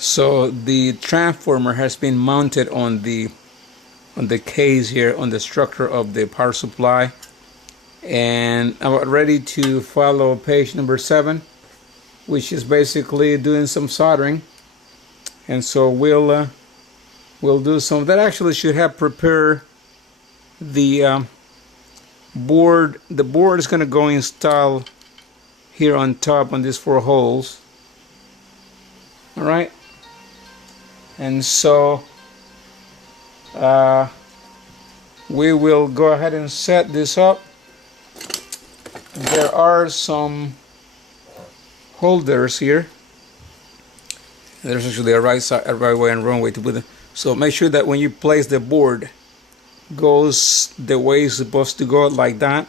So the transformer has been mounted on the case here, on the structure of the power supply, and I'm ready to follow page number 7, which is basically doing some soldering. And so we'll do some. That actually should have prepared the board. The board is going to go install here on top on these 4 holes. All right. And so we will go ahead and set this up. There are some holders here. There's actually a right side, a right way and wrong way to put them. So make sure that when you place the board, goes the way it's supposed to go, like that.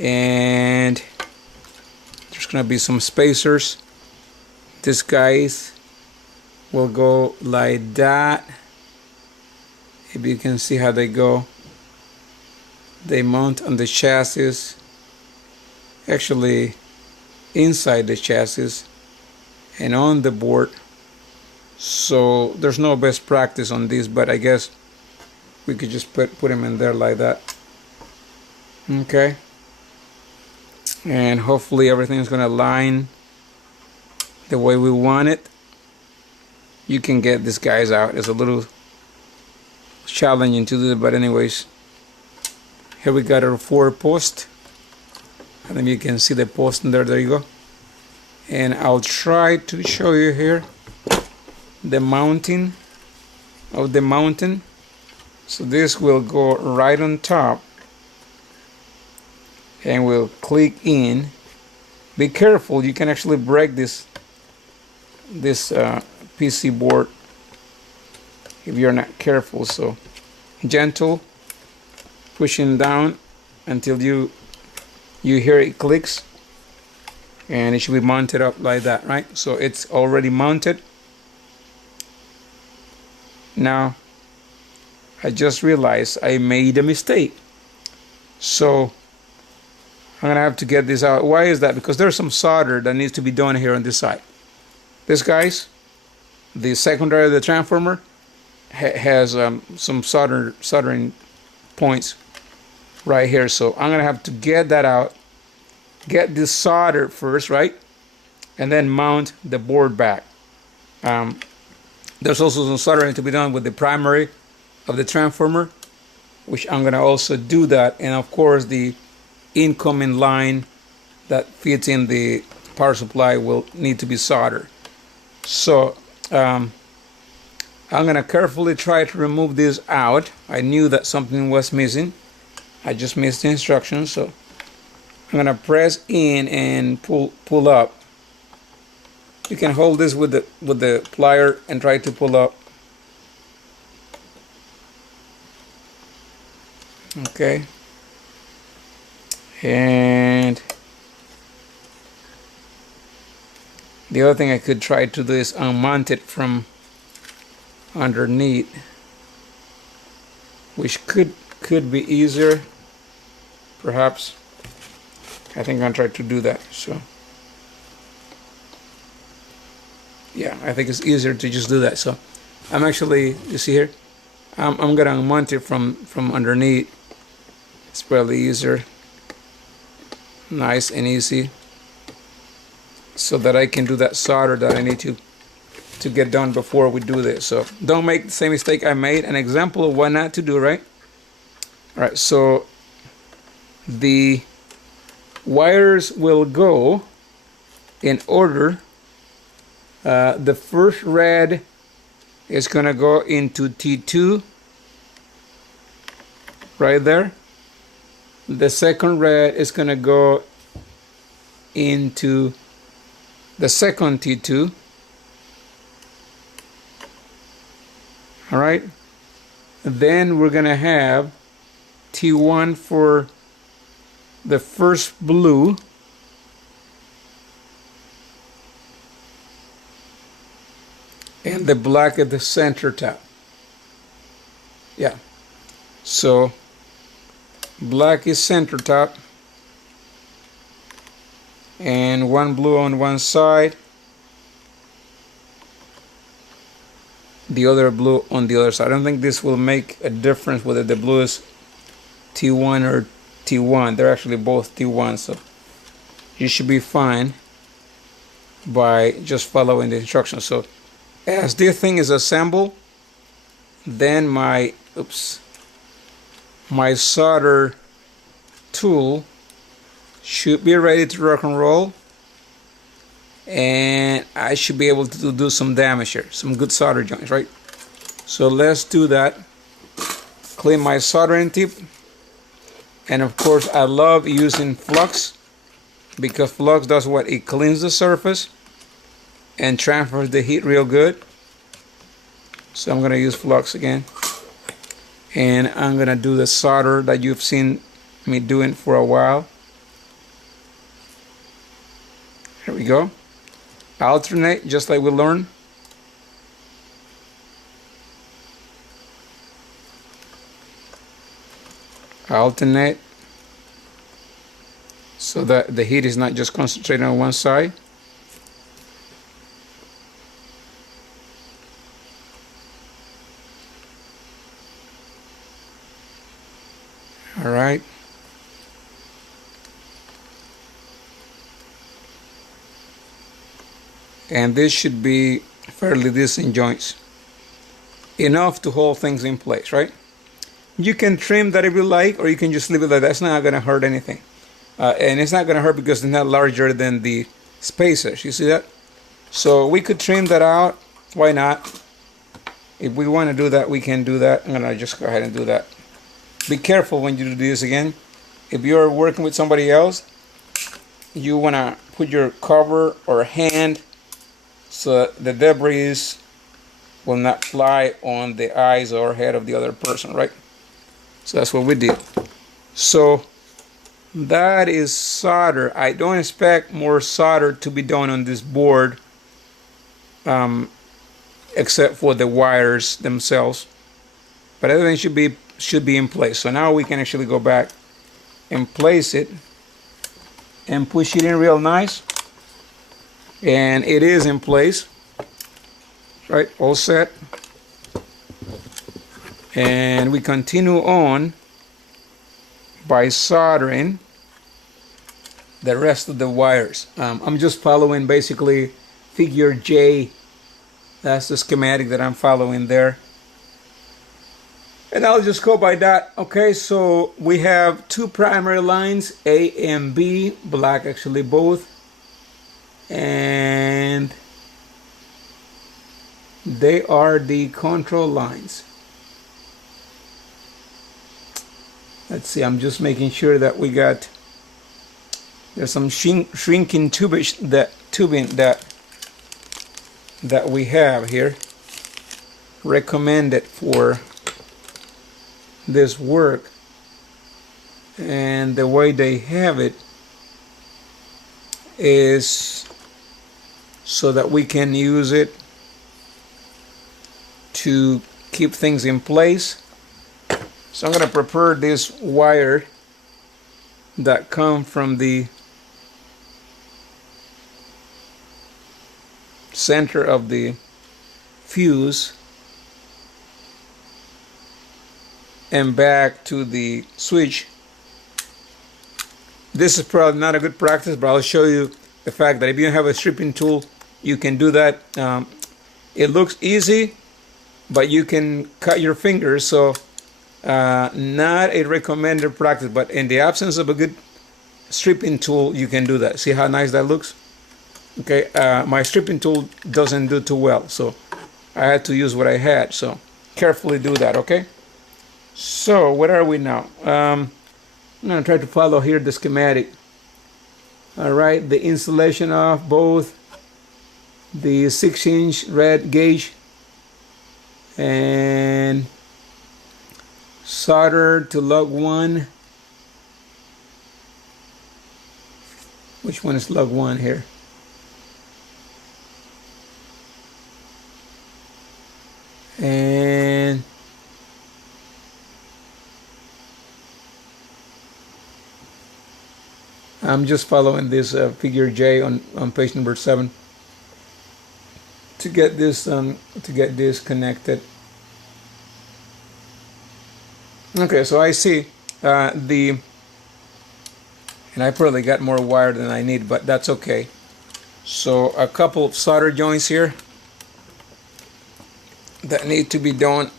And there's gonna be some spacers. These guys will go like that. If you can see how they go, they mount on the chassis, actually inside the chassis and on the board. So there's no best practice on these, but I guess we could just put them in there like that. Okay, and hopefully everything's gonna line the way we want it. You can get these guys out. It's a little challenging to do, but anyways, here we got our 4 posts, and then you can see the post in there. There you go. And I'll try to show you here the mounting of the mountain. So this will go right on top and we'll click in. Be careful, you can actually break this PC board if you're not careful. So gentle, pushing down until you hear it clicks, and it should be mounted up like that, right? So it's already mounted. Now I just realized I made a mistake, so I'm gonna have to get this out. Why is that? Because there's some solder that needs to be done here on this side. This, guys, the secondary of the transformer has some soldering points right here. So I'm gonna have to get that out, get this soldered first, right, and then mount the board back. There's also some soldering to be done with the primary of the transformer, which I'm gonna also do that, and of course the incoming line that feeds in the power supply will need to be soldered. So I'm gonna carefully try to remove this out. I knew that something was missing. I just missed the instructions, so I'm gonna press in and pull up. You can hold this with the plier and try to pull up. Okay. And the other thing I could try to do is unmount it from underneath, which could be easier, perhaps. I think I'll try to do that. So yeah, I think it's easier to just do that. So I'm actually, you see here, I'm gonna unmount it from underneath. It's probably easier, nice and easy, so that I can do that solder that I need to get done before we do this. So don't make the same mistake I made. An example of what not to do, right? All right, so the wires will go in order. The first red is gonna go into T2 right there. The second red is gonna go into the second T2. All right, then we're gonna have T1 for the first blue, and the black at the center tab. Yeah, so black is center top, and one blue on one side, the other blue on the other side. I don't think this will make a difference whether the blue is T1 or T1. They're actually both T1, so you should be fine by just following the instructions. So as this thing is assembled, then my solder tool should be ready to rock and roll, and I should be able to do some damage here, some good solder joints, right? So let's do that. Clean my soldering tip, and of course I love using flux, because flux does what? It cleans the surface and transfers the heat real good. So I'm gonna use flux again, and I'm gonna do the solder that you've seen me doing for a while. Here we go. Alternate, just like we learned. Alternate, so that the heat is not just concentrated on one side. All right. And this should be fairly decent joints, enough to hold things in place, right? You can trim that if you like, or you can just leave it like that. It's not going to hurt anything. And it's not going to hurt because it's not larger than the spacers. You see that? So we could trim that out. Why not? If we want to do that, we can do that. I'm going to just go ahead and do that. Be careful when you do this again. If you're working with somebody else, you want to put your cover or hand so the debris will not fly on the eyes or head of the other person, right? So that's what we did. So that is solder. I don't expect more solder to be done on this board, except for the wires themselves. But everything should be in place. So now we can actually go back and place it and push it in real nice. And it is in place, right? All set. And we continue on by soldering the rest of the wires. I'm just following basically figure J. That's the schematic that I'm following there. And I'll just go by that. Okay, so we have two primary lines, A and B, black actually both. And they are the control lines. Let's see, I'm just making sure that we got, there's some shrinking tubing that we have here, recommended for this work. And the way they have it is so that we can use it to keep things in place. So I'm going to prepare this wire that come from the center of the fuse and back to the switch. This is probably not a good practice, but I'll show you the fact that if you don't have a stripping tool, you can do that. It looks easy, but you can cut your fingers, so not a recommended practice, but in the absence of a good stripping tool, you can do that. See how nice that looks? Okay, my stripping tool doesn't do too well, so I had to use what I had, so carefully do that, okay? So, where are we now? I'm going to try to follow here the schematic. Alright, the insulation of both the 6-inch red gauge and solder to lug 1. Which one is lug 1 here? And I'm just following this figure J on page number 7 to get this connected. Okay, so I see and I probably got more wire than I need, but that's okay. So a couple of solder joints here that need to be done.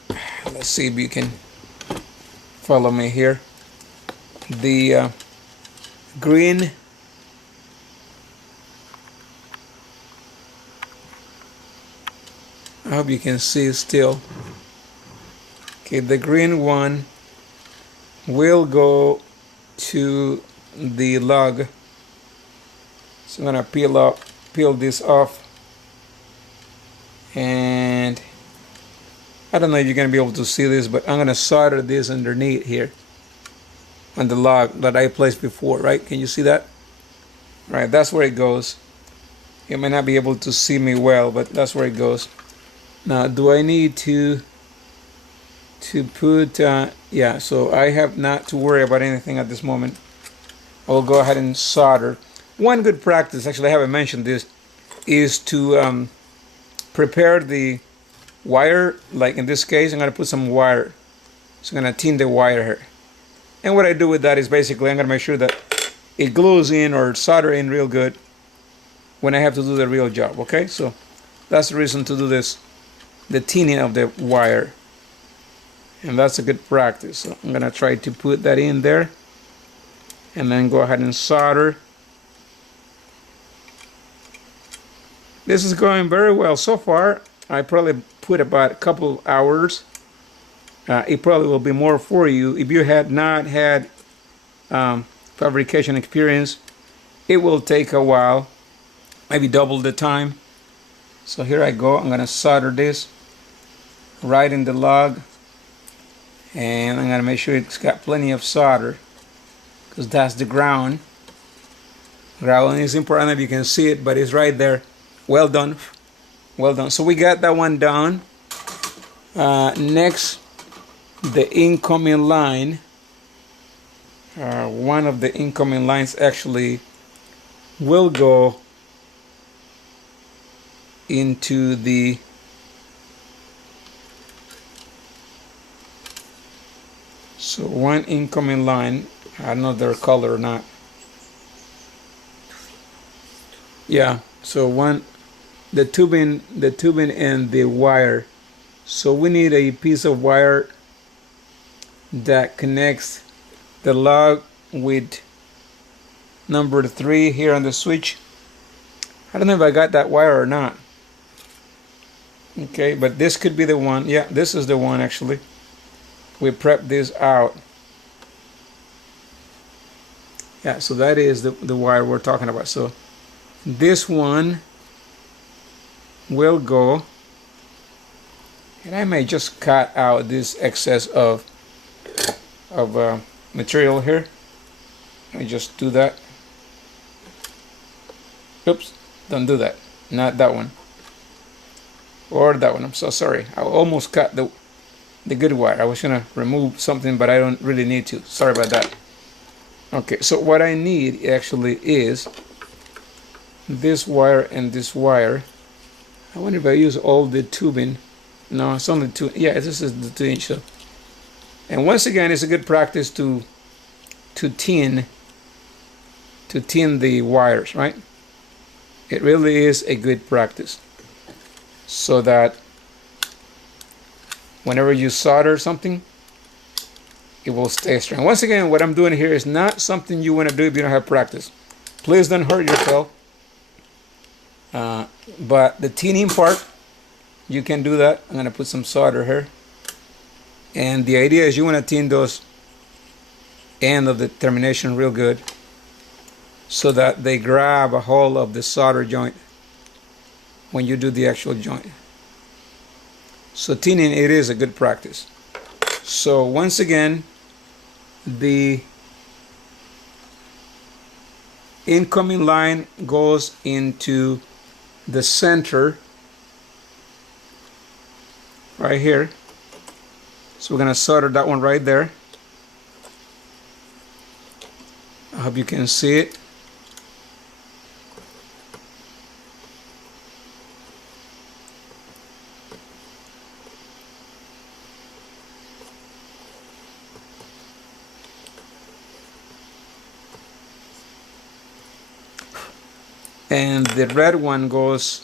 Let's see if you can follow me here. The green I hope you can see still. Okay, the green one will go to the lug. So I'm gonna peel this off, and I don't know if you're gonna be able to see this, but I'm gonna solder this underneath here on the lug that I placed before, right? Can you see that? Right, that's where it goes. You may not be able to see me well, but that's where it goes. Now, do I need to put, yeah, so I have not to worry about anything at this moment. I'll go ahead and solder. One good practice, actually I haven't mentioned this, is to prepare the wire. Like in this case, I'm going to put some wire. So I'm going to tin the wire here. And what I do with that is basically I'm going to make sure that it glues in or solder in real good when I have to do the real job, okay? So that's the reason to do this, the tinning of the wire. And that's a good practice. So I'm going to try to put that in there and then go ahead and solder. This is going very well so far. I probably put about a couple hours. It probably will be more for you. If you had not had fabrication experience, it will take a while, maybe double the time. So here I go. I'm going to solder this right in the lug, and I'm going to make sure it's got plenty of solder, because that's the ground. Ground is important if you can see it, but it's right there. Well done. Well done. So we got that one down. Next, the incoming line. One of the incoming lines actually will go into the one incoming line. I don't know if they're colored or not. Yeah, so the tubing and the wire. So we need a piece of wire that connects the lug with number 3 here on the switch. I don't know if I got that wire or not. Okay, but this could be the one. Yeah, this is the one actually. We prepped this out. Yeah, so that is the wire we're talking about. So this one will go, and I may just cut out this excess of material here. Let me just do that. Oops, don't do that. Not that one. Or that one. I'm so sorry. I almost cut the good wire. I was gonna remove something, but I don't really need to. Sorry about that. Okay, so what I need actually is this wire and this wire. I wonder if I use all the tubing. No, it's only 2. Yeah, this is the 2-inch. So. And once again, it's a good practice to tin the wires, right? It really is a good practice, so that whenever you solder something, it will stay strong. Once again, what I'm doing here is not something you want to do if you don't have practice. Please don't hurt yourself. But the tinning part, you can do that. I'm going to put some solder here. And the idea is you want to tin those end of the termination real good, so that they grab a hold of the solder joint when you do the actual joint. So tinning, it is a good practice. So once again, the incoming line goes into the center right here. So we're going to solder that one right there. I hope you can see it. and the red one goes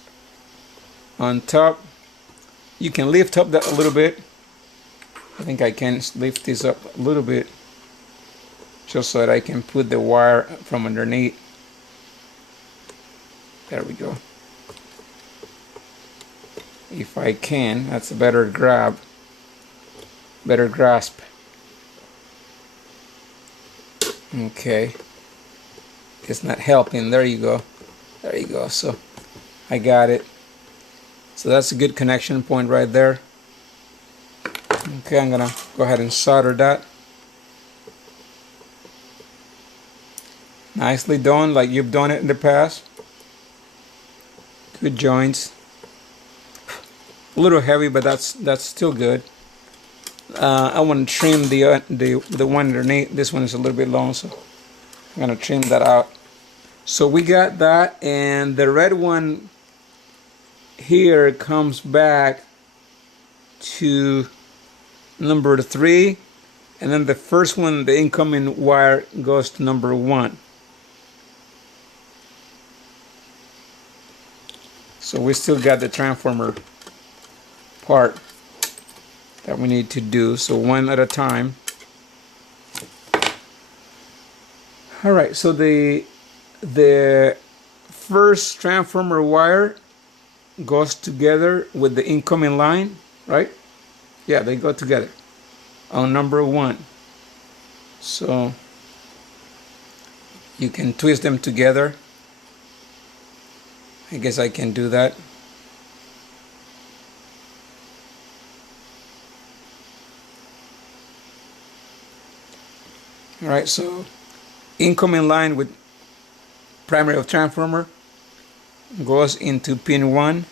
on top. You can lift up that a little bit. I think I can lift this up a little bit just so that I can put the wire from underneath. There we go. If I can, that's a better grab, better grasp. Okay, it's not helping. There you go. There you go. So I got it. So that's a good connection point right there. Okay, I'm gonna go ahead and solder that. Nicely done, like you've done it in the past. Good joints. A little heavy, but that's still good. I want to trim the one underneath. This one is a little bit long, so I'm gonna trim that out. So we got that, and the red one here comes back to number 3, and then the first one, the incoming wire, goes to number 1. So we still got the transformer part that we need to do, so one at a time. Alright, so the first transformer wire goes together with the incoming line, right? Yeah, they go together on number 1. So you can twist them together. I guess I can do that. Alright, so incoming line with primary of transformer goes into pin 1.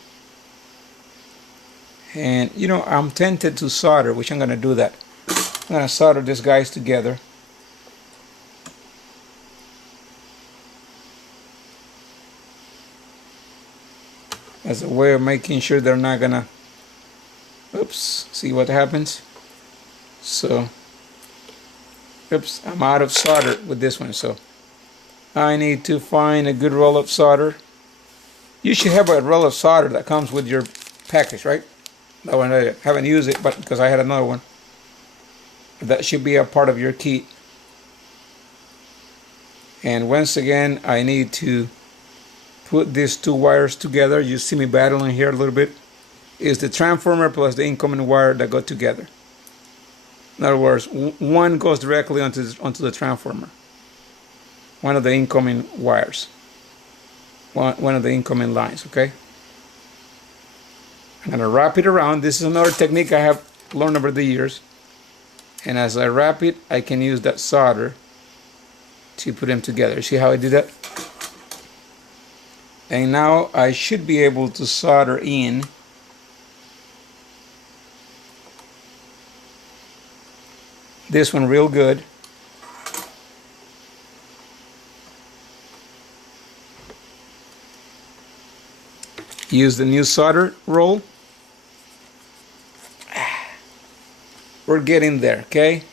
And you know, I'm tempted to solder, which I'm going to do that. I'm going to solder these guys together. As a way of making sure they're not going to, oops, see what happens? So, oops, I'm out of solder with this one, so I need to find a good roll of solder. You should have a roll of solder that comes with your package, right? That one, I haven't used it, but because I had another one. That should be a part of your kit. And once again, I need to put these 2 wires together. You see me battling here a little bit. It's the transformer plus the incoming wire that go together. In other words, one goes directly onto the transformer. One of the incoming wires. One of the incoming lines, okay? I'm going to wrap it around. This is another technique I have learned over the years. And as I wrap it, I can use that solder to put them together. See how I do that? And now I should be able to solder in this one real good. Use the new solder roll. We're getting there, okay?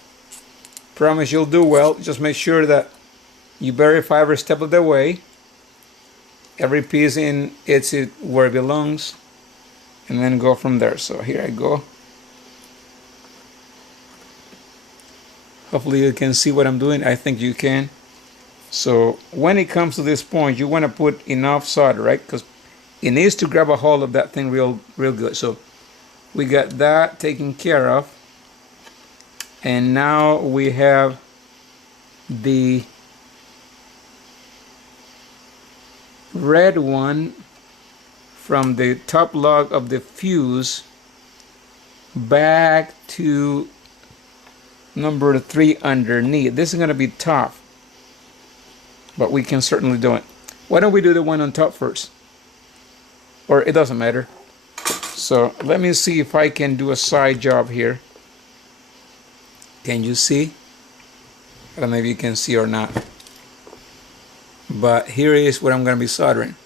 Promise you'll do well. Just make sure that you verify every step of the way. Every piece in it's where it belongs, and then go from there. So here I go. Hopefully you can see what I'm doing. I think you can. So when it comes to this point, you want to put enough solder, right? Because it needs to grab a hold of that thing real good. So we got that taken care of. And now we have the red one from the top lug of the fuse back to number 3 underneath. This is going to be tough, but we can certainly do it. Why don't we do the one on top first? Or it doesn't matter. So let me see if I can do a side job here. Can you see? I don't know if you can see or not. But here is what I'm going to be soldering.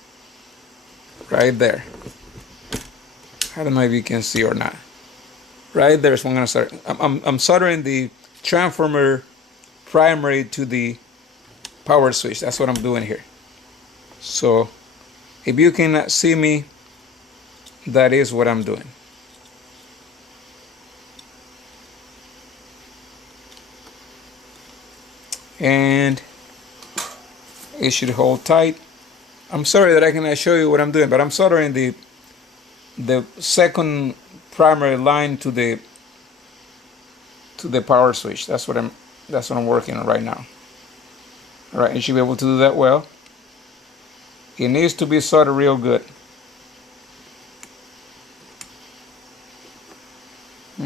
Right there. I don't know if you can see or not. Right there is what I'm going to solder. I'm soldering the transformer primary to the power switch. That's what I'm doing here. So If you cannot see me, that is what I'm doing. And it should hold tight. I'm sorry that I cannot show you what I'm doing, but I'm soldering the second primary line to the power switch. That's what I'm working on right now. All right, you should be able to do that well. It needs to be soldered real good.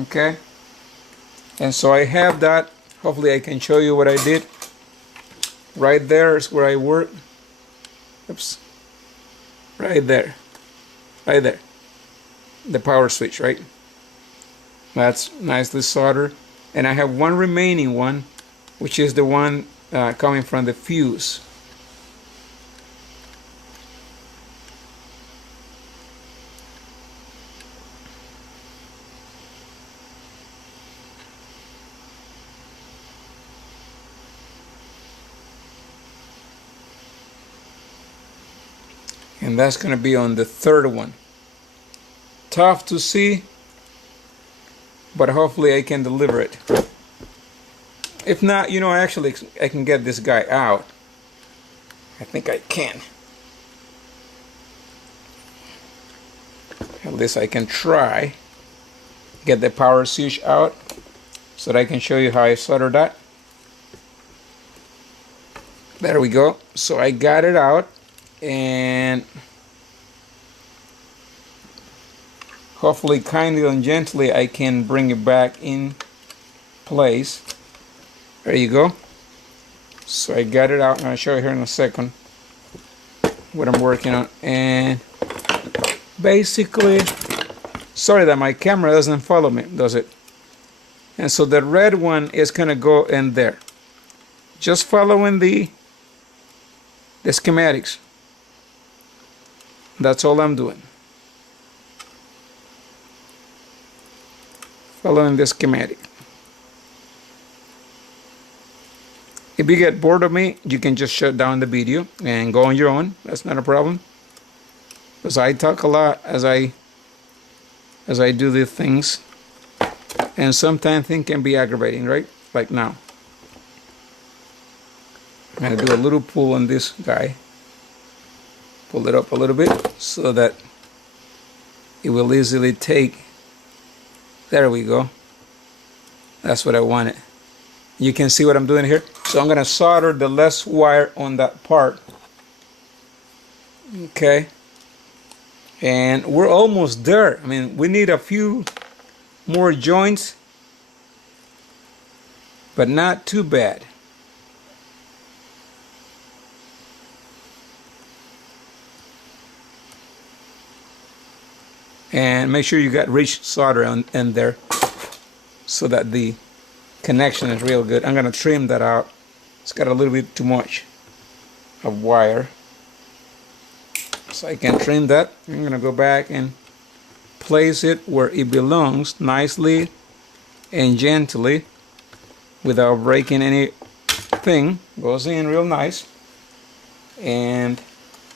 Okay, and so I have that. Hopefully I can show you what I did. Right there is where I work. Oops. Right there. Right there. The power switch, right? That's nicely soldered. And I have one remaining one, which is the one coming from the fuse. And that's going to be on the third one. Tough to see, but hopefully I can deliver it. If not, you know, actually I can get this guy out. I think I can. At least I can try. Get the power switch out so that I can show you how I solder that. There we go. So I got it out, and hopefully kindly and gently I can bring it back in place. There you go. So I got it out, and I'll show you here in a second what I'm working on. And basically, sorry that my camera doesn't follow me, does it? And so the red one is gonna go in there. Just following the schematics. That's all I'm doing. Following the schematic. If you get bored of me, you can just shut down the video and go on your own. That's not a problem. Because I talk a lot as I do these things. And sometimes things can be aggravating, right? Like now. I'm going to do a little pull on this guy. Pull it up a little bit so that it will easily take. There we go. That's what I wanted. You can see what I'm doing here. So I'm going to solder the less wire on that part. Okay. And we're almost there. I mean, we need a few more joints, but not too bad. And make sure you got rich solder in there so that the connection is real good. I'm going to trim that out. It's got a little bit too much of wire. So I can trim that. I'm going to go back and place it where it belongs, nicely and gently without breaking anything. Goes in real nice. And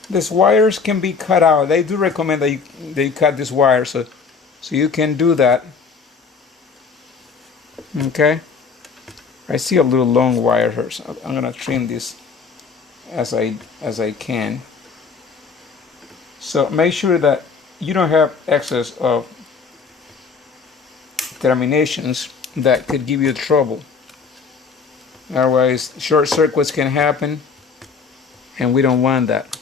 these wires can be cut out. They do recommend that you cut this wire, so you can do that. Okay. I see a little long wire here, so I'm gonna trim this as I can. So make sure that you don't have excess of terminations that could give you trouble. Otherwise, short circuits can happen, and we don't want that.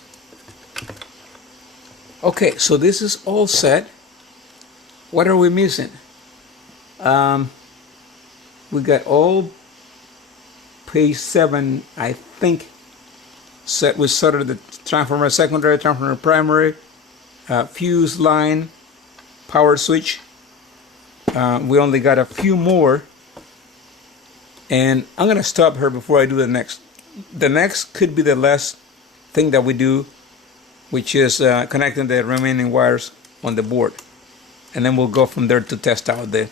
Okay, so this is all set. What are we missing? We got all page 7, I think, set. We soldered the transformer secondary, transformer primary, fuse line, power switch. We only got a few more, and I'm gonna stop here before I do the next. The next could be the last thing that we do, which is connecting the remaining wires on the board, and then we'll go from there to test out the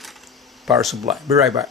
power supply. Be right back.